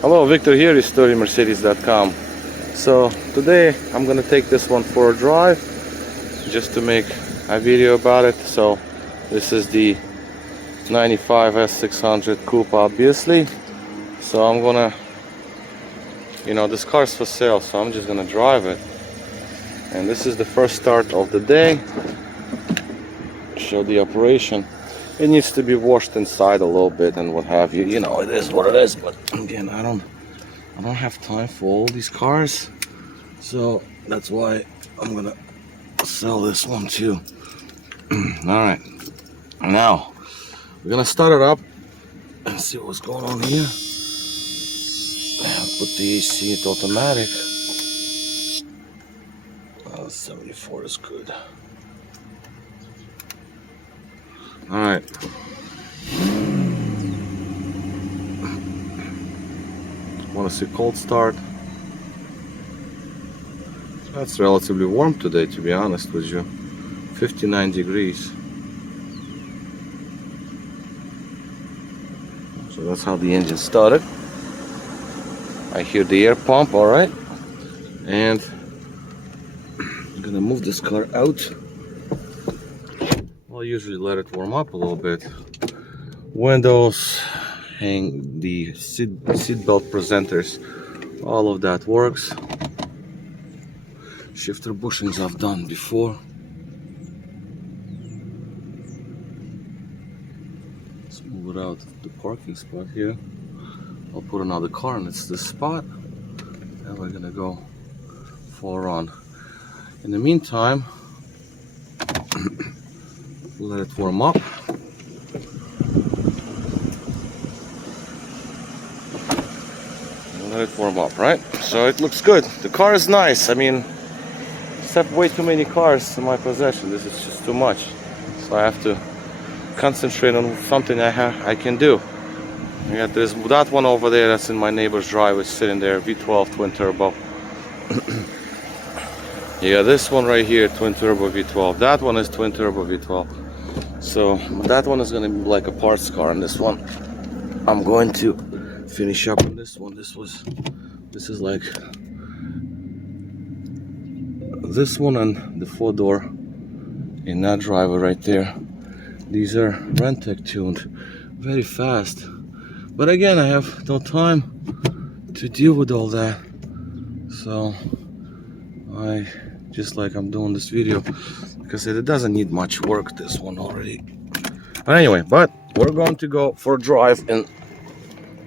Hello, Victor here, Mercedes.com. So today I'm gonna take this one for a drive just to make a video about it. So this is the 95 S600 coupe, obviously. So I'm gonna, this car's for sale, so I'm just gonna drive it. And this is the first start of the day. Show the operation. It needs to be washed inside a little bit and what have you. It is what it is. But again, I don't have time for all these cars, so that's why I'm gonna sell this one too. All right, now we're gonna start it up and see what's going on here. Put the AC at automatic. 74 is good. All right. Want to see cold start? That's relatively warm today, to be honest with you. 59 degrees. So that's how the engine started. I hear the air pump, all right. And I'm gonna move this car out. I'll usually let it warm up a little bit. Windows, hang the seat belt presenters, all of that works. Shifter bushings I've done before. Let's move it out the parking spot here. I'll put another car and it's this spot, and we're gonna go for a run. In the meantime, let it warm up. Let it warm up, right? So it looks good. The car is nice. I mean, except way too many cars in my possession. This is just too much. So I have to concentrate on something I can do. Yeah, there's that one over there that's in my neighbor's driveway sitting there, V12 twin turbo. Yeah, this one right here, twin turbo V12. That one is twin turbo V12. So that one is gonna be like a parts car, and this one I'm going to finish up on this one. This is like this one and the 4-door in that driver right there. These are Rentec tuned, very fast. But again, I have no time to deal with all that. So I'm doing this video because it doesn't need much work, this one already. But anyway, we're going to go for a drive in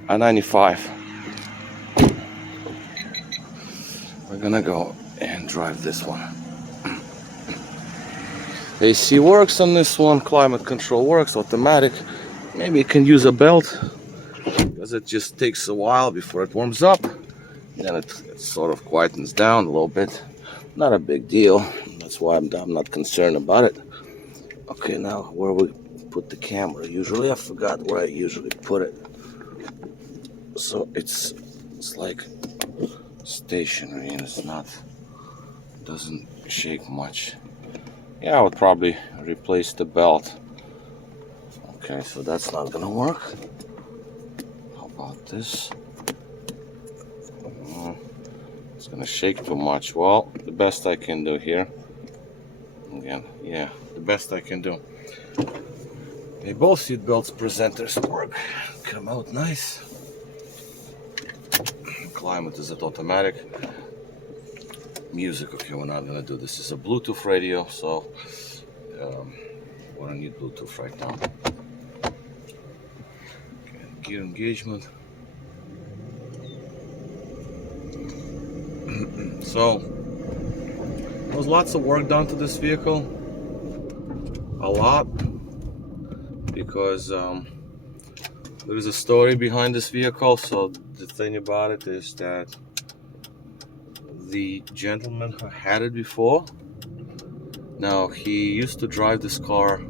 a 95. We're gonna go and drive this one. AC works on this one, climate control works, automatic. Maybe you can use a belt because it just takes a while before it warms up. Then it sort of quietens down a little bit. Not a big deal. That's why I'm not concerned about it. Okay, now where we put the camera? Usually I forgot where I usually put it. So it's like stationary and doesn't shake much. Yeah, I would probably replace the belt. Okay, so that's not gonna work. How about this? It's gonna shake too much. Well, the best I can do here. Again, yeah, the best I can do. Okay, both seat belts presenters work. Come out nice. Climate is at automatic. Music, okay, we're not gonna do this. This is a Bluetooth radio, so we don't need Bluetooth right now. Okay, gear engagement. So there was lots of work done to this vehicle, a lot, because there is a story behind this vehicle. So the thing about it is that the gentleman who had it before, now he used to drive this car.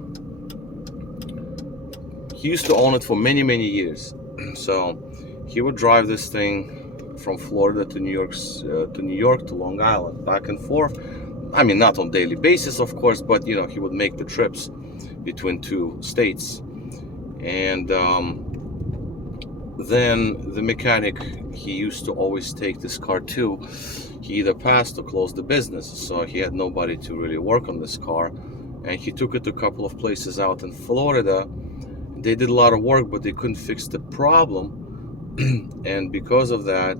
He used to own it for many years. So he would drive this thing from Florida to New York to Long Island, back and forth. I mean, not on a daily basis, of course, but he would make the trips between two states. And then the mechanic, he used to always take this car too. He either passed or closed the business, so he had nobody to really work on this car, and he took it to a couple of places out in Florida. They did a lot of work, but they couldn't fix the problem. And because of that,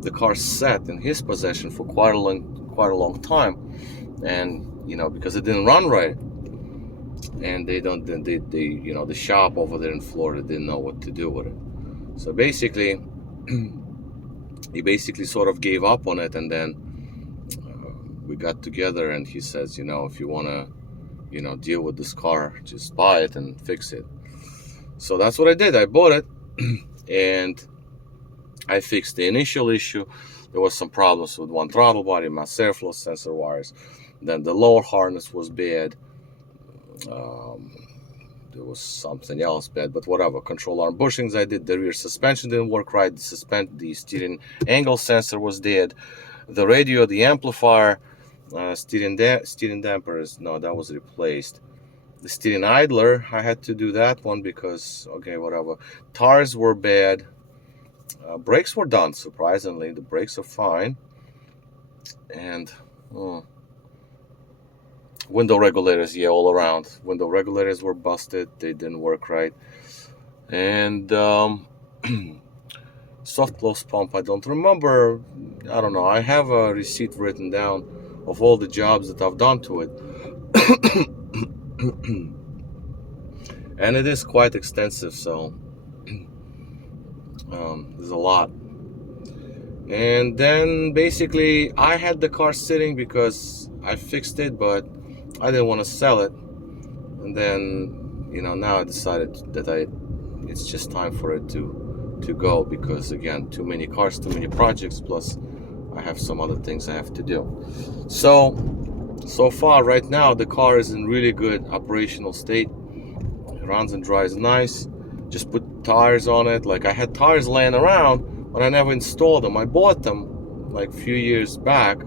the car sat in his possession for quite a long time, and because it didn't run right, and they the shop over there in Florida didn't know what to do with it. So basically he basically sort of gave up on it, and then we got together, and he says, if you want to deal with this car, just buy it and fix it. So that's what I did. I bought it and I fixed the initial issue. There was some problems with one throttle body, mass airflow sensor wires. Then the lower harness was bad. There was something else bad, but whatever. Control arm bushings I did. The rear suspension didn't work right. The steering angle sensor was dead. The radio, the amplifier, steering damper that was replaced. The steering idler, I had to do that one because, okay, whatever. Tires were bad. Brakes were done, surprisingly. The brakes are fine. And window regulators, yeah, all around. Window regulators were busted. They didn't work right. And soft close pump, I don't remember. I don't know. I have a receipt written down of all the jobs that I've done to it. And it is quite extensive, so there's a lot. And then basically I had the car sitting because I fixed it, but I didn't want to sell it. And then now I decided that it's just time for it to go, because again, too many cars, too many projects, plus I have some other things I have to do. So far right now the car is in really good operational state. It runs and drives nice. Just put tires on it. Like, I had tires laying around, but I never installed them. I bought them like a few years back,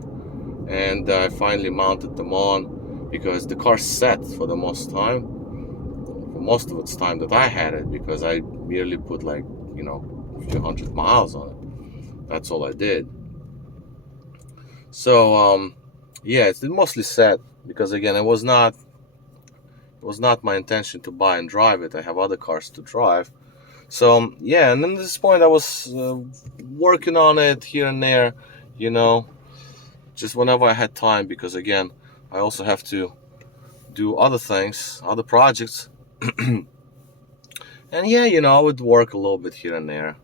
and I finally mounted them on because the car sat for the most of its time that I had it, because I merely put like a few hundred miles on it. That's all I did. So yeah, it's mostly sat because, again, it was not my intention to buy and drive it. I have other cars to drive. So yeah, and then at this point I was working on it here and there, just whenever I had time, because again, I also have to do other things, other projects. And yeah, I would work a little bit here and there.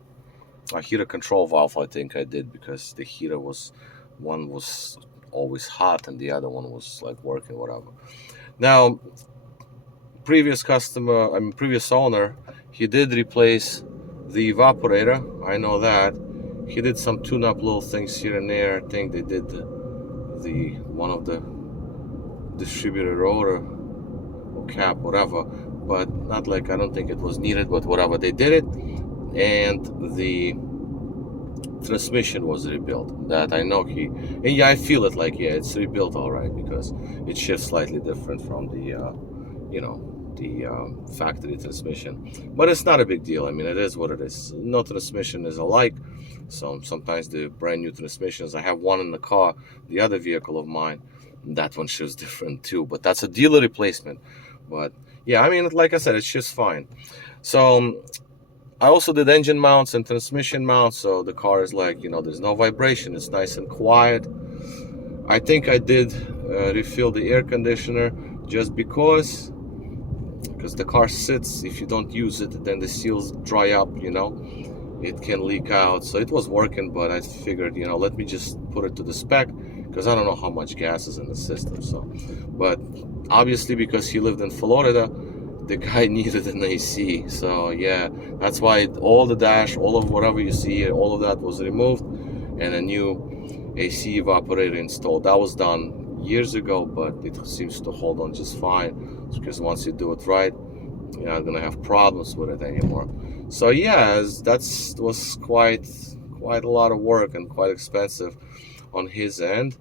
A heater control valve, I think I did, because the heater one was always hot and the other one was like working, whatever. Now, previous owner, he did replace the evaporator. I know that. He did some tune-up little things here and there. I think they did one of the distributor rotor or cap, whatever, but not like, I don't think it was needed, but whatever, they did it. And the transmission was rebuilt. That I know and yeah, I feel it like, yeah, it's rebuilt all right, because it shifts slightly different from the factory transmission, but it's not a big deal. I mean, it is what it is. No transmission is alike. So sometimes the brand new transmissions, I have one in the car, the other vehicle of mine, that one shifts different too, but that's a dealer replacement. But yeah, I mean, like I said, it shifts fine. So I also did engine mounts and transmission mounts, so the car is like, there's no vibration, it's nice and quiet. I think I did refill the air conditioner, just because the car sits. If you don't use it, then the seals dry up, it can leak out. So it was working, but I figured, let me just put it to the spec, because I don't know how much gas is in the system. So, but obviously, because he lived in Florida, the guy needed an AC. So yeah, that's why all the dash, all of whatever you see here, all of that was removed, and a new AC evaporator installed. That was done years ago, but it seems to hold on just fine, because once you do it right, you're not gonna have problems with it anymore. So yeah, that was quite a lot of work and quite expensive on his end.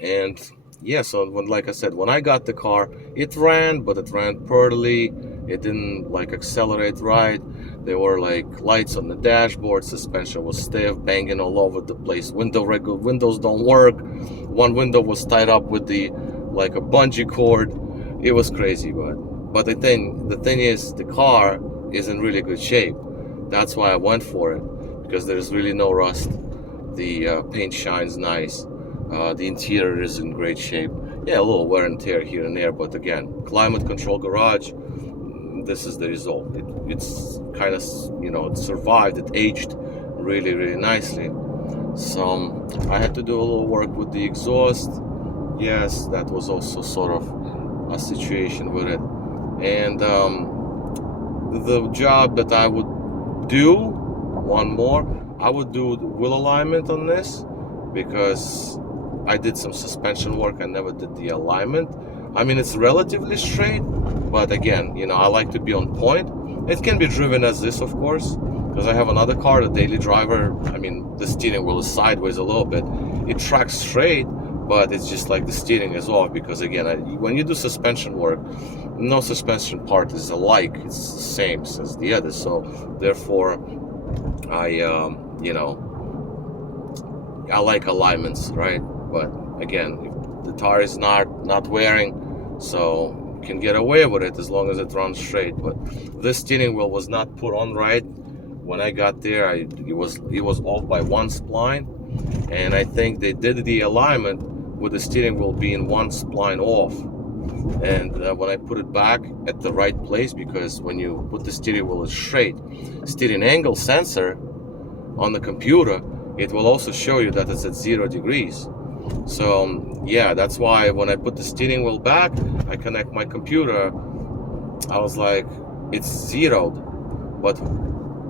And yeah, so like I said, when I got the car, it ran, but it ran poorly, It didn't like accelerate right. There were like lights on the dashboard. Suspension was stiff, banging all over the place. Windows don't work. One window was tied up with the like a bungee cord. It was crazy, but the thing is, the car is in really good shape. That's why I went for it, because there's really no rust. The paint shines nice. The interior is in great shape. Yeah, a little wear and tear here and there, but again, climate control garage. This is the result. It's kind of, you know, it survived. It aged really, really nicely. So I had to do a little work with the exhaust. Yes, that was also sort of a situation with it. And the job that I would do, one more, I would do the wheel alignment on this, because I did some suspension work. I never did the alignment. I mean, it's relatively straight, but again, you know, I like to be on point. It can be driven as this, of course, because I have another car, the daily driver. I mean, the steering wheel is sideways a little bit. It tracks straight, but it's just like the steering is off, because again, when you do suspension work, no suspension part is alike. It's the same as the other. So therefore, you know, I like alignments, right? But again, if the tire is not wearing, so you can get away with it as long as it runs straight. But this steering wheel was not put on right. When I got there, it was off by one spline, and I think they did the alignment with the steering wheel being one spline off. And when I put it back at the right place, because when you put the steering wheel straight, steering angle sensor on the computer, it will also show you that it's at 0 degrees. So yeah, that's why when I put the steering wheel back, I connect my computer, I was like, it's zeroed, but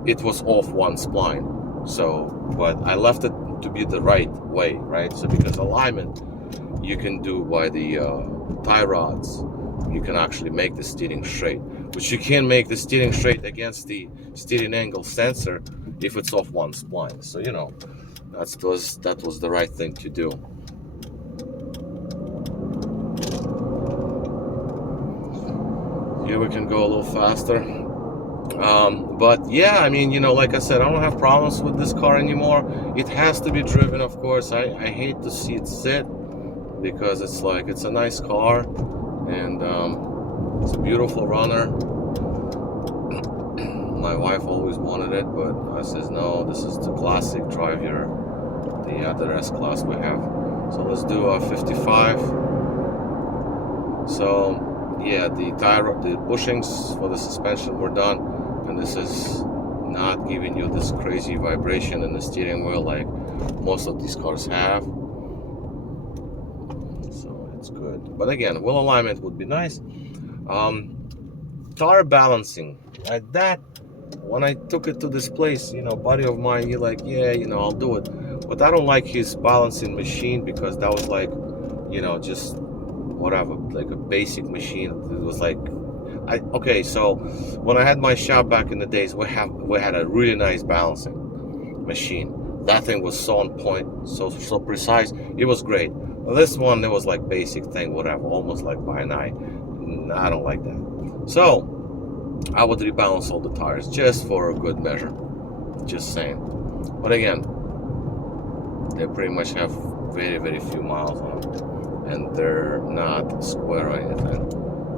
it was off one spline. So, but I left it to be the right way, right? So because alignment you can do by the tie rods, you can actually make the steering straight, but you can't make the steering straight against the steering angle sensor if it's off one spline. So you know, that was the right thing to do. Here we can go a little faster. But yeah, I mean, you know, like I said, I don't have problems with this car anymore. It has to be driven, of course. I hate to see it sit, because it's like, it's a nice car, and it's a beautiful runner. My wife always wanted it, but I says no, this is the classic. Drive the other S-Class we have. So let's do a 55. So yeah, the bushings for the suspension were done, and this is not giving you this crazy vibration in the steering wheel like most of these cars have. So it's good. But again, wheel alignment would be nice. Tire balancing, like that. When I took it to this place, you know, buddy of mine, you're like, yeah, you know, I'll do it. But I don't like his balancing machine, because that was like, you know, just whatever, like a basic machine. It was like, okay, so when I had my shop back in the days, we had a really nice balancing machine. That thing was so on point, so precise. It was great. This one, it was like basic thing, whatever, almost like by an eye. I don't like that. So I would rebalance all the tires just for a good measure. Just saying. But again, they pretty much have very, very few miles on them, and they're not square or anything.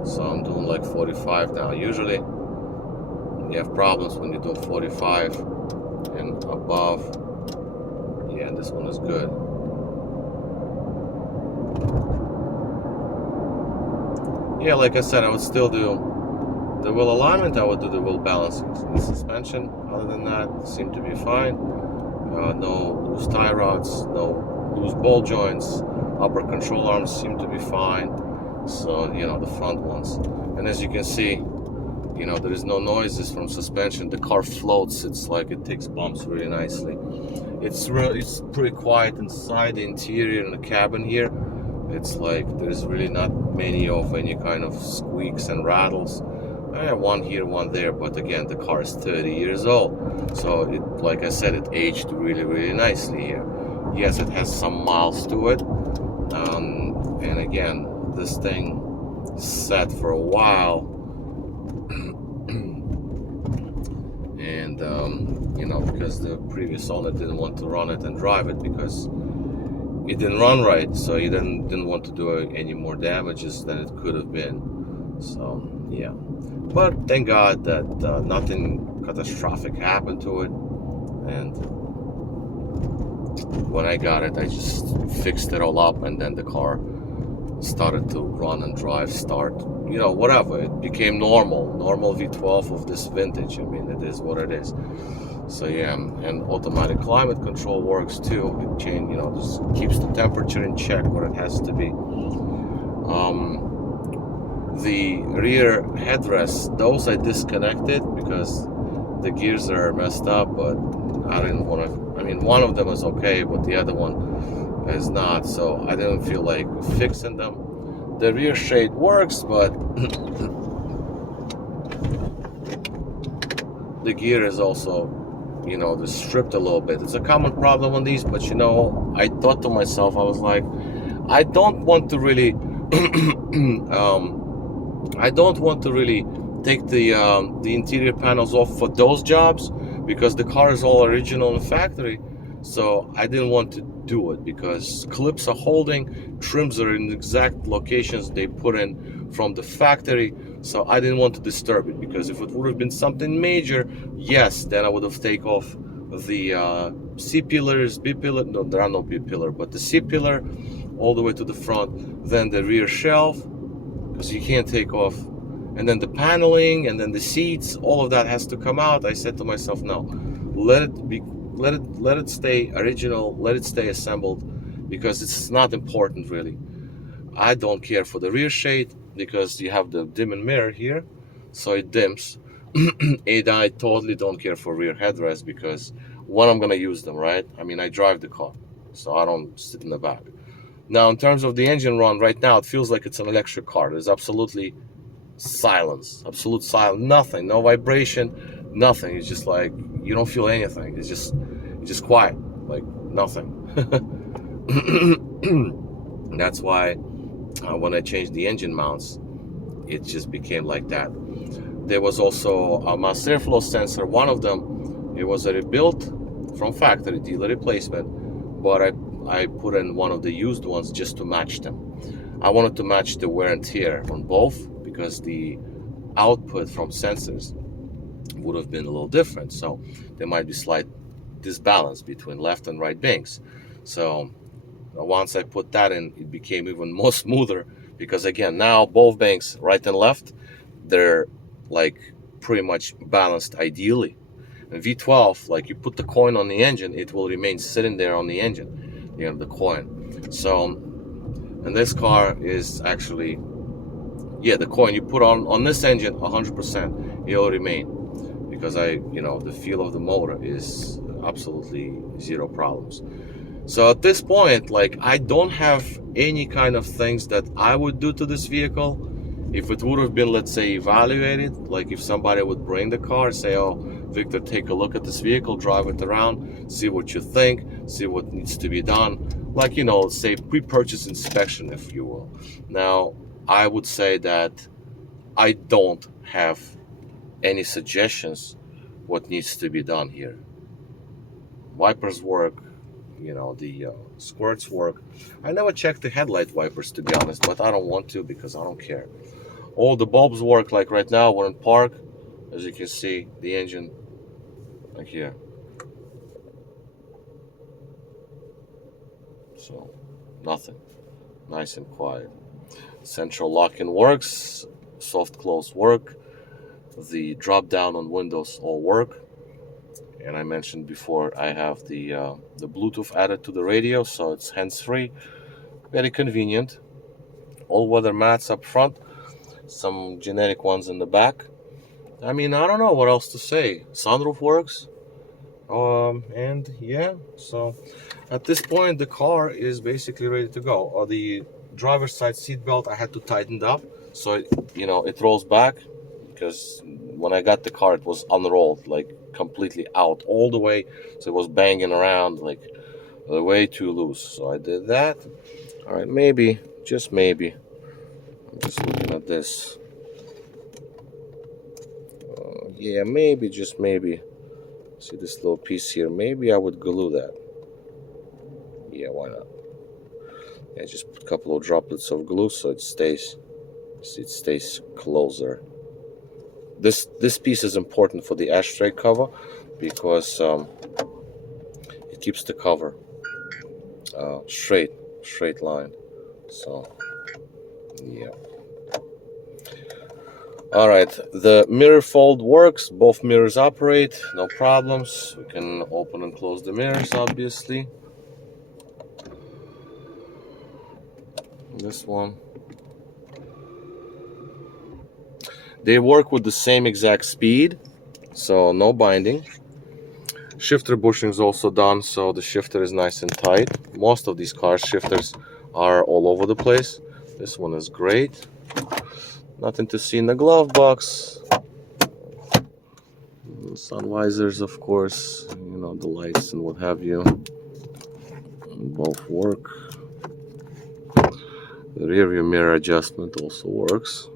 So I'm doing like 45 now. Usually you have problems when you do 45 and above. Yeah, this one is good. Yeah, like I said, I would still do the wheel alignment. I would do the wheel balancing. The suspension, other than that, seemed to be fine. No loose tie rods, no loose ball joints. Upper control arms seem to be fine. So, you know, the front ones. And as you can see, you know, there is no noises from suspension. The car floats. It's like it takes bumps really nicely. It's pretty quiet inside the interior in the cabin here. It's like there's really not many of any kind of squeaks and rattles. I have one here, one there, but again, the car is 30 years old. So it, like I said, it aged really, really nicely here. Yes, it has some miles to it. And again, this thing sat for a while you know, because the previous owner didn't want to run it and drive it because it didn't run right, so he didn't want to do any more damages than it could have been. So yeah, but thank God that nothing catastrophic happened to it. And when I got it, I just fixed it all up, and then the car started to run and drive, start, you know, whatever. It became normal V12 of this vintage. I mean, it is what it is. So yeah, and automatic climate control works too. It change, you know, just keeps the temperature in check where it has to be. The rear headrests, those I disconnected because the gears are messed up, but I didn't want to. I mean, one of them is okay, but the other one is not, so I didn't feel like fixing them. The rear shade works, but the gear is also, you know, just stripped a little bit. It's a common problem on these, but you know, I thought to myself, I was like, I don't want to really I don't want to really take the interior panels off for those jobs because the car is all original in factory. So I didn't want to do it because clips are holding, trims are in exact locations they put in from the factory. So I didn't want to disturb it, because if it would have been something major, yes, then I would have taken off the C pillars, B pillar. No, there are no B pillar, but the C pillar all the way to the front, then the rear shelf, because you can't take off, and then the paneling, and then the seats, all of that has to come out. I said to myself, no, let it stay original, let it stay assembled, because it's not important really. I don't care for the rear shade because you have the dimming mirror here, so it dims. And I totally don't care for rear headrests because when I'm gonna use them, right? I mean, I drive the car, so I don't sit in the back. Now, in terms of the engine run, right now it feels like it's an electric car. There's absolutely silence, absolute silence, nothing, no vibration, nothing. It's just like you don't feel anything. It's just quiet, like nothing. That's why when I changed the engine mounts, it just became like that. There was also a mass airflow sensor. One of them, it was a rebuilt from factory, dealer replacement, but I put in one of the used ones just to match them. I wanted to match the wear and tear on both because the output from sensors would have been a little different, so there might be slight disbalance between left and right banks. So once I put that in, it became even more smoother, because again, now both banks, right and left, they're like pretty much balanced ideally. And V12, like you put the coin on the engine, it will remain sitting there on the engine, you know, the coin. So, and this car is actually, yeah, the coin you put on this engine, 100%, it'll remain, because you know, the feel of the motor is absolutely zero problems. So at this point, like, I don't have any kind of things that I would do to this vehicle. If it would have been, let's say, evaluated, like if somebody would bring the car, say, oh, Victor, take a look at this vehicle, drive it around, see what you think, see what needs to be done. Like, you know, say pre-purchase inspection, if you will. Now, I would say that I don't have any suggestions what needs to be done here. Wipers work, you know, the squirts work. I never checked the headlight wipers, to be honest, but I don't want to because I don't care. All the bulbs work. Like right now we're in park, as you can see, the engine like here. So nothing, nice and quiet. Central locking works, soft close work, the drop down on windows all work. And I mentioned before, I have the Bluetooth added to the radio, so it's hands-free, very convenient. All-weather mats up front, some generic ones in the back. I mean, I don't know what else to say. Sunroof works, and yeah. So at this point, the car is basically ready to go. The driver's side seat belt I had to tighten up, so it rolls back, because when I got the car, it was unrolled, like completely out all the way, so it was banging around like way too loose. So I did that. All right, maybe, just maybe, I'm just looking at this. Yeah, maybe, just maybe, See this little piece here? Maybe I would glue that. Yeah, why not? Yeah, just put a couple of droplets of glue so it stays closer. This piece is important for the ashtray cover because it keeps the cover straight line. So yeah. All right, the mirror fold works. Both mirrors operate, no problems. We can open and close the mirrors, obviously. This one. They work with the same exact speed, so no binding. Shifter bushing is also done, so the shifter is nice and tight. Most of these cars' shifters are all over the place. This one is great. Nothing to see in the glove box. Sun visors, of course, you know, the lights and what have you. Both work. The rear view mirror adjustment also works.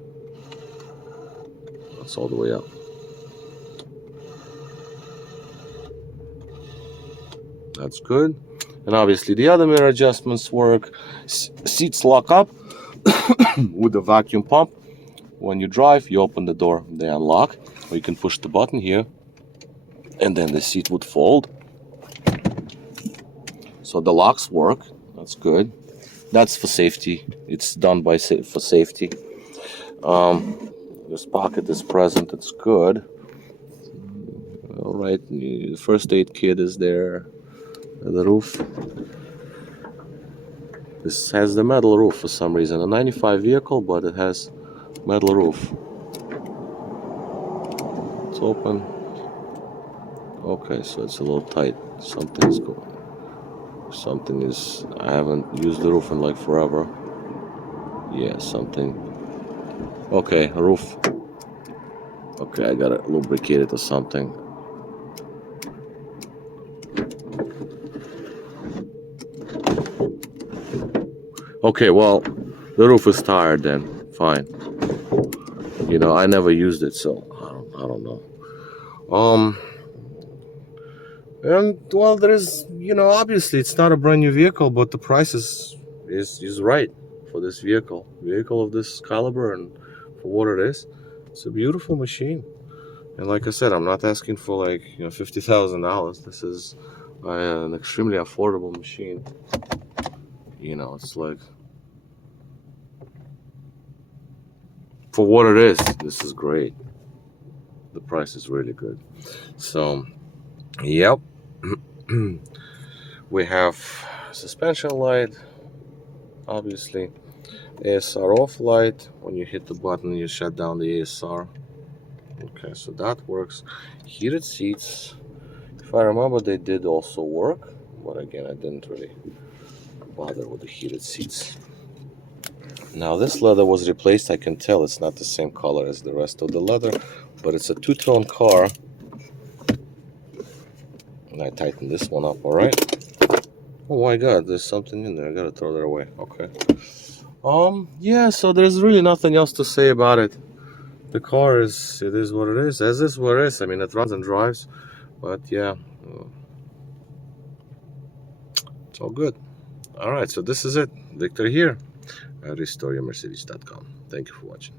That's all the way up. That's good. And obviously the other mirror adjustments work. Seats lock up with the vacuum pump. When you drive, you open the door, they unlock. Or you can push the button here, and then the seat would fold. So the locks work. That's good. That's for safety. It's done for safety. This pocket is present. It's good. All right. The first aid kit is there. The roof. This has the metal roof for some reason. A 95 vehicle, but it has metal roof. It's open. Okay, so it's a little tight. Something's going. Something is. I haven't used the roof in like forever. Yeah, something. Okay, a roof. Okay, I gotta lubricate it or something. Okay, well, the roof is tired then. Fine. You know, I never used it, so I don't know. And well, there is, you know, obviously it's not a brand new vehicle, but the price is right for this vehicle of this caliber and for what it is. It's a beautiful machine, and like I said, I'm not asking for like, you know, $50,000. This is an extremely affordable machine. You know, it's like, for what it is, this is great. The price is really good. So, yep. We have suspension light, obviously. ASR off light. When you hit the button, you shut down the ASR. Okay, so that works. Heated seats. If I remember, they did also work, but again, I didn't really bother with the heated seats. Now this leather was replaced. I can tell it's not the same color as the rest of the leather, but it's a two-tone car. And I tighten this one up, all right? Oh my God, there's something in there. I gotta throw that away. Okay. Yeah, so there's really nothing else to say about it. The car it is what it is. As is what it is. I mean, it runs and drives, but yeah, it's all good. All right, so this is it. Victor here at restoreyourmercedes.com. Thank you for watching.